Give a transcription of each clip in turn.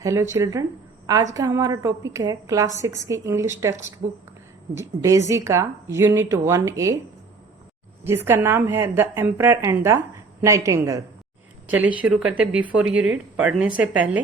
Hello children, आज का हमारा टॉपिक है क्लास 6 की इंग्लिश टेक्स्ट बुक डेजी का यूनिट 1A, जिसका नाम है the emperor and the nightingale. चलिए शुरू करते। बिफोर यू रीड, पढ़ने से पहले,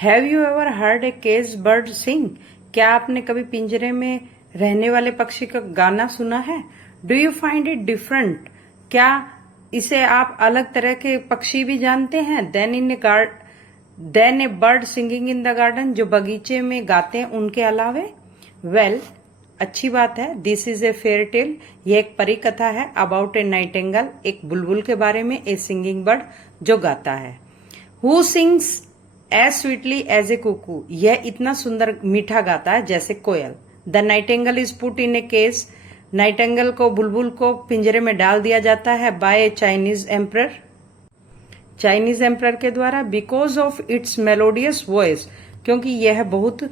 have you ever heard a cage bird sing? क्या आपने कभी पिंजरे में रहने वाले पक्षी का गाना सुना है? Do you find it different? क्या इसे आप अलग तरह के पक्षी भी जानते हैं? Then a bird singing in the garden, जो बगीचे में गाते हैं उनके अलावे? वेल, अच्छी बात है। This is a fairy tale, यह एक परी कथा है। अबाउट ए नाइटिंगेल, एक बुलबुल के बारे में। ए सिंगिंग बर्ड, जो गाता है। Who sings as sweetly as a cuckoo, यह इतना सुंदर मीठा गाता है जैसे कोयल। The nightingale is put in a case, nightingale को, बुलबुल को पिंजरे में डाल दिया जाता है by a Chinese emperor, Chinese emperor के द्वारा। Because of its melodious voice, क्योंकि यह बहुत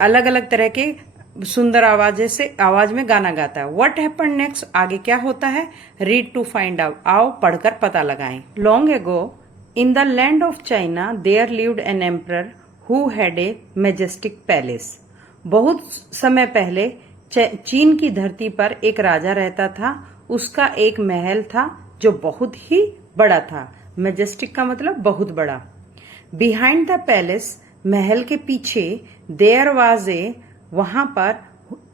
अलग अलग तरह के सुंदर आवाज में गाना गाता है। व्हाट हैपन नेक्स्ट, आगे क्या होता है? रीड टू फाइंड आउट, आओ पढ़कर पता लगाएं। Long ago in the land of China there lived an emperor who had a majestic palace. बहुत समय पहले चीन की धरती पर एक राजा रहता था। उसका एक महल था जो बहुत ही बड़ा था। मैजेस्टिक का मतलब बहुत बड़ा। बिहाइंड द पैलेस, महल के पीछे, देयर वाज ए, वहां पर,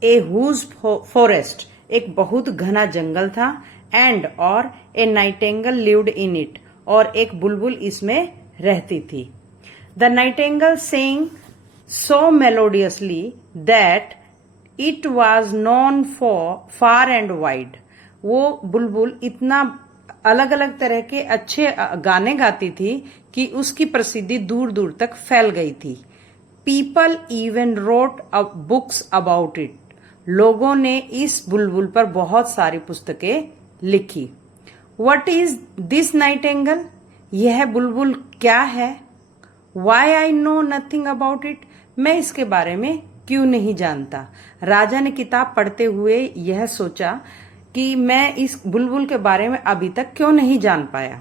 ए हुज फॉरेस्ट, एक बहुत घना जंगल था। एंड, और, ए नाइटिंगेल लिव्ड इन इट, और एक बुलबुल इसमें रहती थी। The Nightingale sang so melodiously that it was known for far and wide. वो बुलबुल इतना अलग अलग तरह के अच्छे गाने गाती थी कि उसकी प्रसिद्धि दूर दूर तक फैल गई थी। People even wrote books about it, लोगों ने इस बुलबुल पर बहुत सारी पुस्तकें लिखी। व्हाट इज दिस नाइटिंगेल, यह बुलबुल क्या है? Why I know nothing about it, मैं इसके बारे में क्यों नहीं जानता? राजा ने किताब पढ़ते हुए यह सोचा कि मैं इस बुलबुल के बारे में अभी तक क्यों नहीं जान पाया।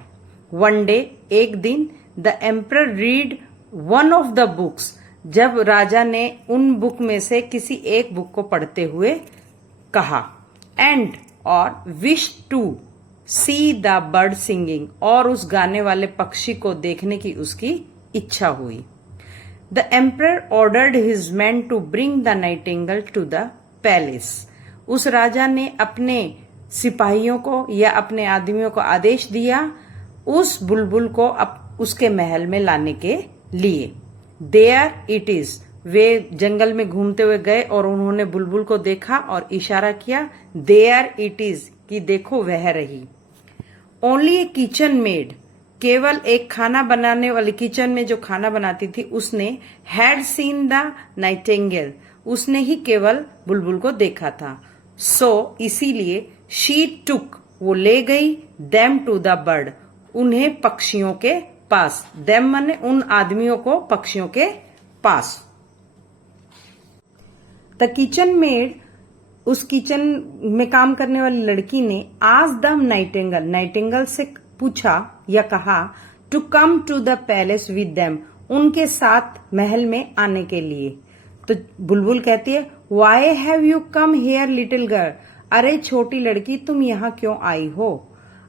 वन डे, एक दिन, the emperor read one of the books, जब राजा ने उन बुक में से किसी एक बुक को पढ़ते हुए कहा। एंड, और, wish to see the bird singing, और उस गाने वाले पक्षी को देखने की उसकी इच्छा हुई। The emperor ordered his man to bring the nightingale to the palace, उस राजा ने अपने सिपाहियों को या अपने आदमियों को आदेश दिया उस बुलबुल को उसके महल में लाने के लिए। देयर इट इज, वे जंगल में घूमते हुए गए और उन्होंने बुलबुल को देखा और इशारा किया, देयर इट इज, कि देखो वह रही। ओनली ए किचन मेड, केवल एक खाना बनाने वाली, किचन में जो खाना बनाती थी उसने, हैड सीन द नाइटिंगेल, उसने ही केवल बुलबुल को देखा था। सो, इसीलिए, शी टुक, वो ले गई, देम टू द बर्ड, उन्हें पक्षियों के पास। देम माने उन आदमियों को पक्षियों के पास। द किचन मेड, उस किचन में काम करने वाली लड़की ने, आज द नाइटिंगेल, नाइटिंगेल से पूछा या कहा, to come to the palace with them, उनके साथ महल में आने के लिए। तो बुलबुल कहती है, why have you come here little girl, अरे छोटी लड़की तुम यहाँ क्यों आई हो?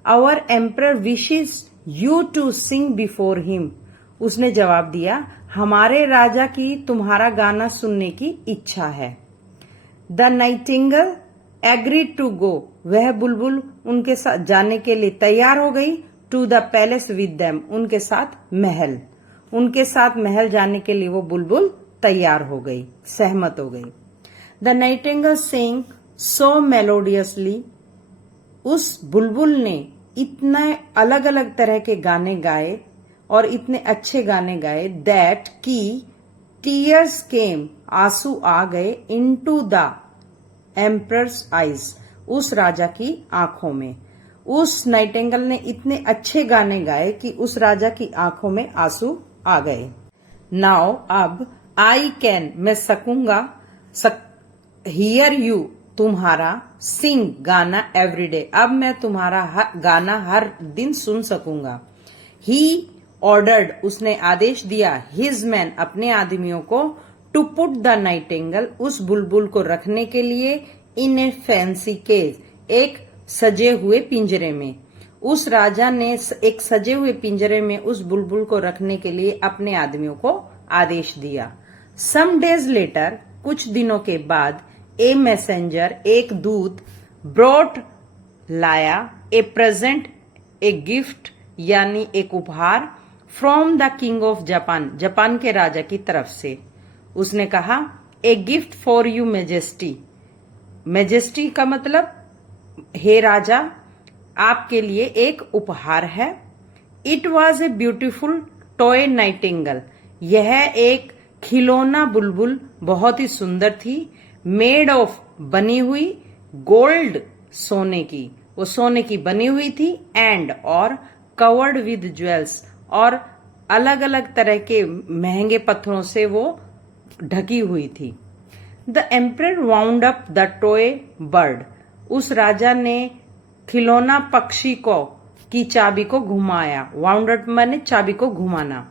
Our emperor wishes you to sing before him, उसने जवाब दिया, हमारे राजा की तुम्हारा गाना सुनने की इच्छा है। The nightingale agreed to go, वह बुलबुल उनके साथ जाने के लिए तैयार हो गई। To the palace with them, उनके साथ महल, उनके साथ महल जाने के लिए वो बुलबुल तैयार हो गई, सहमत हो गई। The Nightingale sang so melodiously, उस बुलबुल ने इतने अलग अलग तरह के गाने गाए और इतने अच्छे गाने गाए, दैट की टीयर्स केम, आंसू आ गए, इनटू द एम्परर्स आईज, उस राजा की आंखों में। उस नाइटिंगेल ने इतने अच्छे गाने गाए कि उस राजा की आंखों में आंसू आ गए। नाउ, अब, आई कैन, मैं सकूंगा, हियर यू, तुम्हारा, सिंग, गाना, एवरीडे, अब मैं तुम्हारा गाना हर दिन सुन सकूंगा। ही ऑर्डर्ड उसने आदेश दिया, हिज मैन अपने आदमियों को, टू पुट द नाइटिंगेल उस बुलबुल को रखने के लिए, इन ए फैंसी केज एक सजे हुए पिंजरे में। उस राजा ने एक सजे हुए पिंजरे में उस बुलबुल को रखने के लिए अपने आदमियों को आदेश दिया। सम डेज लेटर कुछ दिनों के बाद, ए मैसेंजर एक दूत, ब्रॉट लाया, ए प्रेजेंट एक गिफ्ट यानी एक उपहार, from the king of Japan Japan के राजा की तरफ से। उसने कहा, a gift for you majesty, majesty का मतलब हे राजा, आपके लिए एक उपहार है। It was a beautiful toy Nightingale, यह एक खिलौना बुलबुल बहुत ही सुंदर थी। मेड ऑफ बनी हुई, गोल्ड सोने की, वो सोने की बनी हुई थी, एंड और कवर्ड विद ज्वेल्स और अलग अलग तरह के महंगे पत्थरों से वो ढकी हुई थी। The emperor wound up the toy bird, उस राजा ने खिलौना पक्षी को की चाबी को घुमाया। वाउंड अप माने चाबी को घुमाना।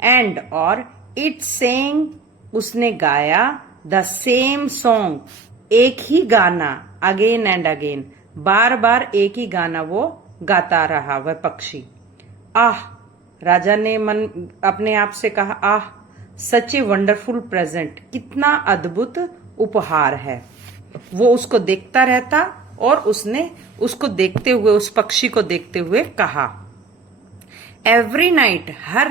एंड और इट सेंग उसने गाया, द सेम सॉन्ग एक ही गाना, अगेन एंड अगेन बार बार एक ही गाना वो गाता रहा वह पक्षी। आह, राजा ने मन अपने आप से कहा, आह सच ए वंडरफुल प्रेजेंट, कितना अद्भुत उपहार है। वो उसको देखता रहता और उसने उसको देखते हुए, उस पक्षी को देखते हुए कहा, एवरी नाइट हर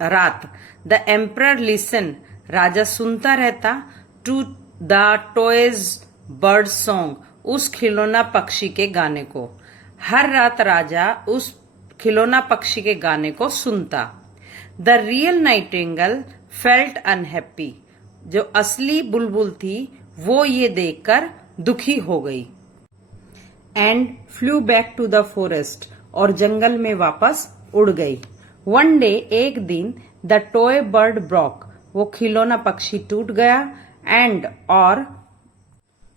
रात, द एम्परर लिसन राजा सुनता रहता, to the toys bird song उस खिलौना पक्षी के गाने को। हर रात राजा उस खिलौना पक्षी के गाने को सुनता। The real Nightingale felt unhappy, जो असली बुलबुल थी वो ये देखकर दुखी हो गई। And flew back to the forest, और जंगल में वापस उड़ गई। वन डे एक दिन, द टॉय बर्ड ब्रोक, वो खिलौना पक्षी टूट गया। एंड और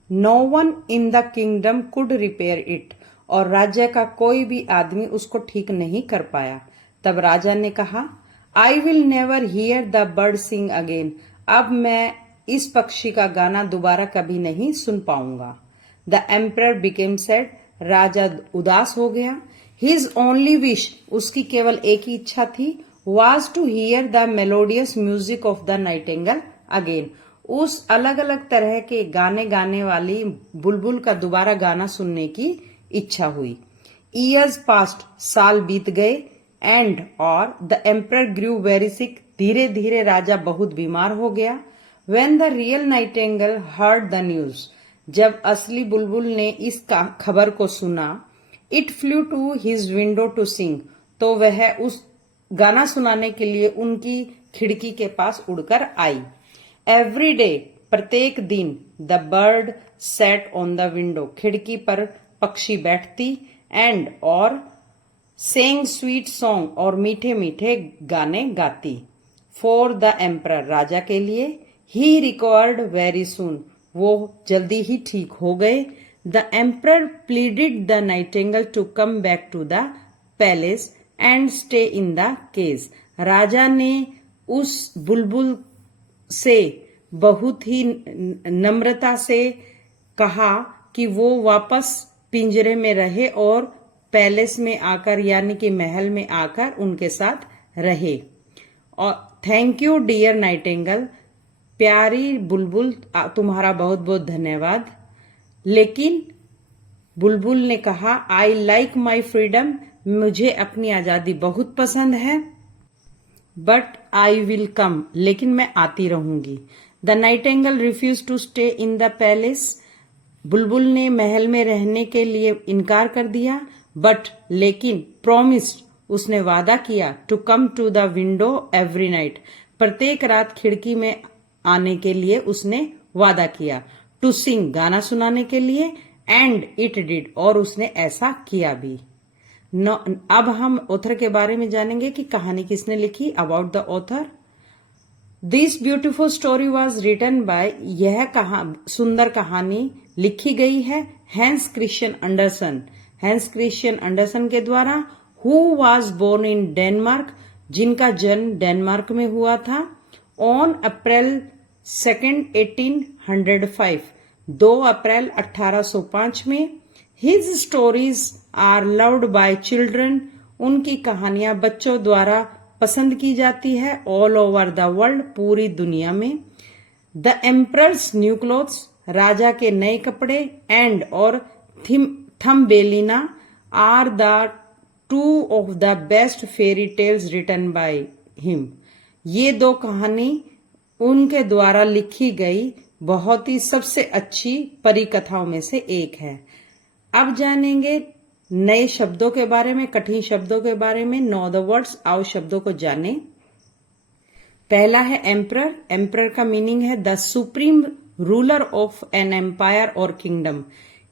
no one in the kingdom could repair it, और राज्य का कोई भी आदमी उसको ठीक नहीं कर पाया। तब राजा ने कहा, I will never hear the bird sing again, अब मैं इस पक्षी का गाना दोबारा कभी नहीं सुन पाऊंगा। द एम्परर बिकेम सैड, राजा उदास हो गया। हिज ओनली विश, उसकी केवल एक ही इच्छा थी, was to hear the melodious music of the nightingale again, उस अलग अलग तरह के गाने गाने वाली बुलबुल का दोबारा गाना सुनने की इच्छा हुई। ईयर्स पास्ट, साल बीत गए। एंड और the emperor grew very sick, धीरे धीरे राजा बहुत बीमार हो गया। When the real nightingale heard the news, जब असली बुलबुल ने इस खबर को सुना, it flew to his window to sing, तो वह उस गाना सुनाने के लिए उनकी खिड़की के पास उड़कर आई। Every day, प्रत्येक दिन, the bird sat on the window, खिड़की पर पक्षी बैठती, and और sang sweet song, और मीठे मीठे गाने गाती। For the emperor, राजा के लिए। He recovered very soon, वो जल्दी ही ठीक हो गए। The emperor pleaded the nightingale to come back to the palace and stay in the cage, राजा ने उस बुलबुल से बहुत ही नम्रता से कहा कि वो वापस पिंजरे में रहे और पैलेस में आकर यानी कि महल में आकर उनके साथ रहे। और थैंक यू डियर नाइटिंगेल, प्यारी बुलबुल तुम्हारा बहुत बहुत धन्यवाद। लेकिन बुलबुल ने कहा, आई लाइक माई फ्रीडम, मुझे अपनी आजादी बहुत पसंद है। बट आई विल कम, लेकिन मैं आती रहूंगी। The nightingale refuse to stay in the palace, बुलबुल ने महल में रहने के लिए इनकार कर दिया। बट लेकिन प्रोमिस्ड, उसने वादा किया, to come to the window every night, प्रत्येक रात खिड़की में आने के लिए उसने वादा किया। टू सिंग, गाना सुनाने के लिए। एंड इट डिड, और उसने ऐसा किया भी। अब हम ऑथर के बारे में जानेंगे कि कहानी किसने लिखी। About the author, this beautiful story was written by, यह सुंदर कहानी लिखी गई है Hans Christian Andersen, Hans Christian Andersen के द्वारा। Who was born in Denmark, जिनका जन्म डेनमार्क में हुआ था ऑन अप्रैल 2, 1805, 2 अप्रैल 1805 में। His stories are loved by children, उनकी कहानियां बच्चों द्वारा पसंद की जाती है ऑल ओवर द वर्ल्ड, पूरी दुनिया में। द एम्परर्स न्यू क्लोथ्स, राजा के नए कपड़े, एंड और Thumbelina are the 2 of the best fairy tales written by him. ये 2 कहानी उनके द्वारा लिखी गई बहुत ही सबसे अच्छी परी कथाओं में से एक है। अब जानेंगे नए शब्दों के बारे में, कठिन शब्दों के बारे में। नो द वर्ड्स, आओ शब्दों को जाने। पहला है एम्परर। एम्परर का मीनिंग है the supreme ruler of an empire और किंगडम,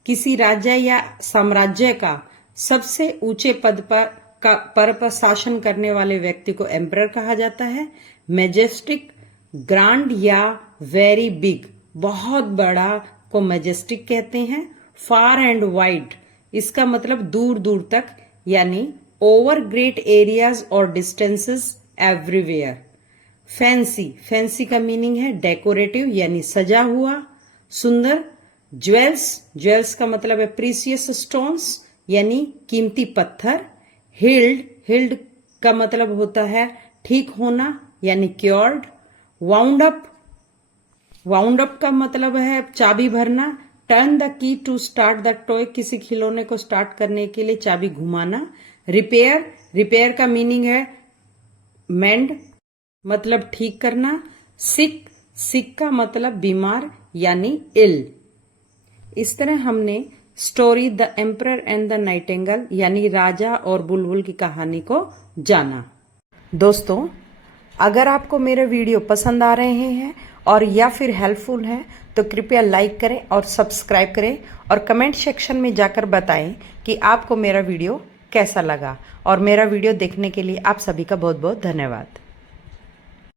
किसी राज्य या साम्राज्य का सबसे ऊंचे पद पर शासन करने वाले व्यक्ति को एम्परर कहा जाता है। मैजेस्टिक, ग्रांड या वेरी बिग, बहुत बड़ा को मैजेस्टिक कहते हैं। फार एंड वाइड, इसका मतलब दूर दूर तक, यानी ओवर ग्रेट एरियाज और डिस्टेंसेस एवरीवेयर। फैंसी, फैंसी का मीनिंग है डेकोरेटिव यानी सजा हुआ, सुंदर। ज्वेल्स, ज्वेल्स का मतलब है प्रीसियस स्टोन्स यानी कीमती पत्थर। हिल्ड, हिल्ड का मतलब होता है ठीक होना यानी cured. Wound up, wound up का मतलब है चाबी भरना। Turn the key to start the toy, किसी खिलौने को स्टार्ट करने के लिए चाबी घुमाना। रिपेयर, रिपेयर का मीनिंग है मेंड, मतलब ठीक करना। सिक, सिक का मतलब बीमार यानी इल। इस तरह हमने story the emperor and the Nightingale यानी राजा और बुलबुल की कहानी को जाना। दोस्तों, अगर आपको मेरे वीडियो पसंद आ रहे हैं और या फिर हेल्पफुल है तो कृपया लाइक करें और सब्सक्राइब करें और कमेंट सेक्शन में जाकर बताएं कि आपको मेरा वीडियो कैसा लगा। और मेरा वीडियो देखने के लिए आप सभी का बहुत बहुत धन्यवाद।